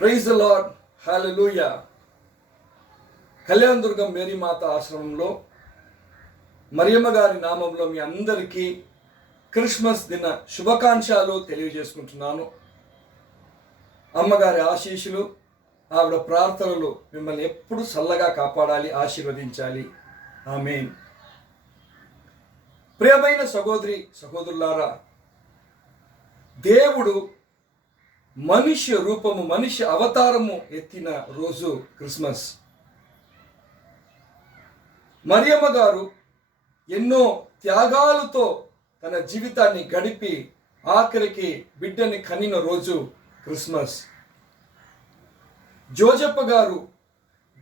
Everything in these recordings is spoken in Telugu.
ప్రైజ్ ద లార్డ్, హల్లెలూయా. కళ్యాణదుర్గం మేరీమాత ఆశ్రమంలో మరియమ్మ గారి నామంలో మీ అందరికీ క్రిస్మస్ దిన శుభాకాంక్షలు తెలియజేసుకుంటున్నాను. అమ్మగారి ఆశీస్సులు, ఆవిడ ప్రార్థనలు మిమ్మల్ని ఎప్పుడు చల్లగా కాపాడాలి, ఆశీర్వదించాలి. ఆమేన్. ప్రియమైన సహోదరి సహోదరులారా, దేవుడు మనిషి రూపము, మనిషి అవతారము ఎత్తిన రోజు క్రిస్మస్. మరియమ్మ గారు ఎన్నో త్యాగాలతో తన జీవితాన్ని గడిపి ఆఖరికి బిడ్డని కనిన రోజు క్రిస్మస్. జోజప్ప గారు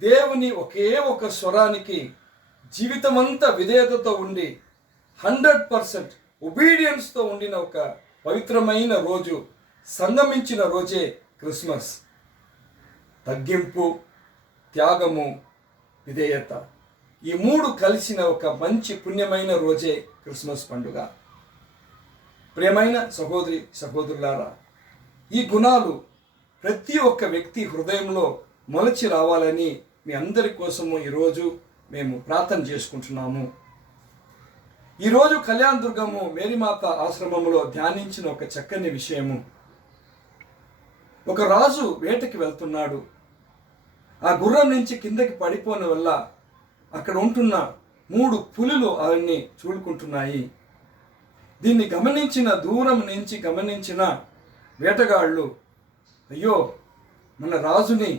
దేవుని ఒకే ఒక స్వరానికి జీవితమంతా విధేయతతో ఉండి 100% ఒబీడియన్స్తో ఉండిన ఒక పవిత్రమైన రోజు, సంగమించిన రోజే క్రిస్మస్. తగ్గింపు, త్యాగము, విధేయత, ఈ మూడు కలిసిన ఒక మంచి పుణ్యమైన రోజే క్రిస్మస్ పండుగ. ప్రియమైన సహోదరి సహోదరులారా, ఈ గుణాలు ప్రతి ఒక్క వ్యక్తి హృదయంలో మొలచి రావాలని మీ అందరి కోసము ఈరోజు మేము ప్రార్థన చేసుకుంటున్నాము. ఈరోజు కళ్యాణదుర్గము మేరీమాత ఆశ్రమంలో ధ్యానించిన ఒక చక్కని విషయము. ఒక రాజు వేటకి వెళ్తున్నాడు. ఆ గుర్రం నుంచి కిందకి పడిపోయిన వల్ల అక్కడ ఉంటున్న 3 పులులు ఆయన్ని చూడుకుంటున్నాయి. దీన్ని దూరం నుంచి గమనించిన వేటగాళ్ళు, అయ్యో మన రాజుని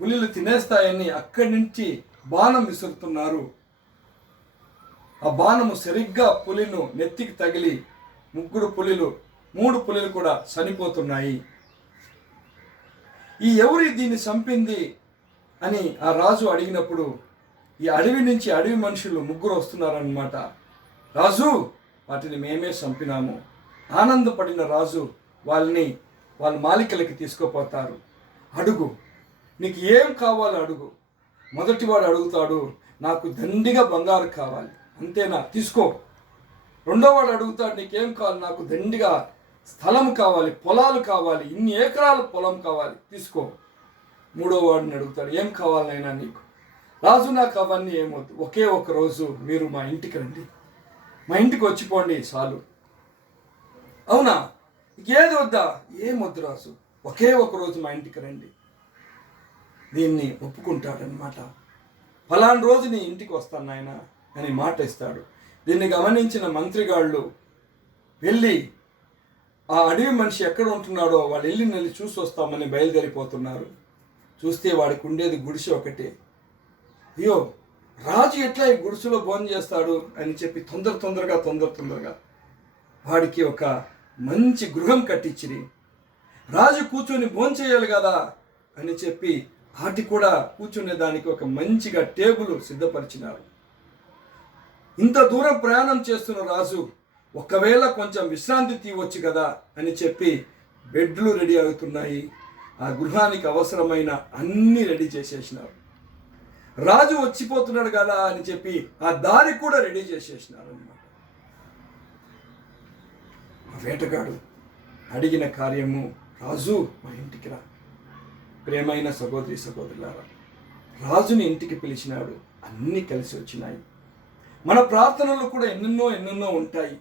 పులులు తినేస్తాయని అక్కడి నుంచి బాణం విసురుతున్నారు. ఆ బాణము సరిగ్గా పులిను నెత్తికి తగిలి 3 పులులు కూడా చనిపోతున్నాయి. ఈ ఎవరి దీన్ని చంపింది అని ఆ రాజు అడిగినప్పుడు, ఈ అడవి నుంచి అడవి మనుషులు 3 వస్తున్నారన్నమాట. రాజు, వాటిని మేమే చంపినాము. ఆనందపడిన రాజు వాళ్ళ మాలికలకి తీసుకుపోతారు. అడుగు, నీకు ఏం కావాలో అడుగు. మొదటివాడు అడుగుతాడు, నాకు దండిగా బంగారు కావాలి. అంతేనా? తీసుకో. రెండోవాడు అడుగుతాడు, నీకేం కావాలి? నాకు దండిగా స్థలం కావాలి, పొలాలు కావాలి, ఇన్ని ఎకరాల పొలం కావాలి, తీసుకో. మూడో వాడిని అడుగుతాడు, ఏం కావాలనైనా నీకు? రాజు, నాకు అవన్నీ ఏమొద్దు, ఒకే ఒక రోజు మీరు మా ఇంటికి రండి, మా ఇంటికి వచ్చిపోండి చాలు. అవునా, ఏది వద్దా? ఏమొద్దు రాజు, ఒకే ఒక రోజు మా ఇంటికి రండి. దీన్ని ఒప్పుకుంటాడనమాట. ఫలానా రోజు నీ ఇంటికి వస్తాను నాయన అని మాట ఇస్తాడు. దీన్ని గమనించిన మంత్రిగాళ్ళు వెళ్ళి ఆ అడవి మనిషి ఎక్కడ ఉంటున్నాడో వాళ్ళు వెళ్ళి చూసి వస్తామని బయలుదేరిపోతున్నారు. చూస్తే వాడికి ఉండేది గుడిసె ఒకటే. అయ్యో, రాజు ఎట్లా ఈ గుడిసెలో భోజనం చేస్తాడు అని చెప్పి తొందరగా వాడికి ఒక మంచి గృహం కట్టించిరి. రాజు కూర్చొని భోజనం చేయాలి కదా అని చెప్పి వాటి కూడా కూర్చునేదానికి ఒక మంచిగా టేబుల్ సిద్ధపరిచినారు. ఇంత దూరం ప్రయాణం చేస్తున్న రాజు ఒకవేళ కొంచెం విశ్రాంతి తీయవచ్చు కదా అని చెప్పి బెడ్లు రెడీ అవుతున్నాయి. ఆ గృహానికి అవసరమైన అన్నీ రెడీ చేసేసినారు. రాజు వచ్చిపోతున్నాడు కదా అని చెప్పి ఆ దారి కూడా రెడీ చేసేసినారు అన్నమాట. ఆ వేటగాడు అడిగిన కార్యము, రాజు మా ఇంటికి రా. ప్రియమైన సహోదరి సహోదరులారా, రాజుని ఇంటికి పిలిచినాడు. అన్నీ కలిసి వచ్చినాయి. మన ప్రార్థనలు కూడా ఎన్నెన్నో ఉంటాయి.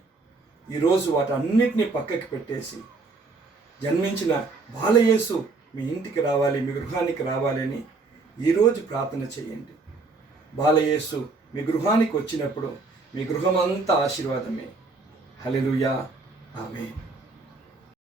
ఈరోజు వాటన్నిటినీ పక్కకి పెట్టేసి జన్మించిన బాలయేసు మీ ఇంటికి రావాలి, మీ గృహానికి రావాలి అని ఈరోజు ప్రార్థన చేయండి. బాలయేసు మీ గృహానికి వచ్చినప్పుడు మీ గృహమంతా ఆశీర్వాదమే. హల్లెలూయా, ఆమేన్.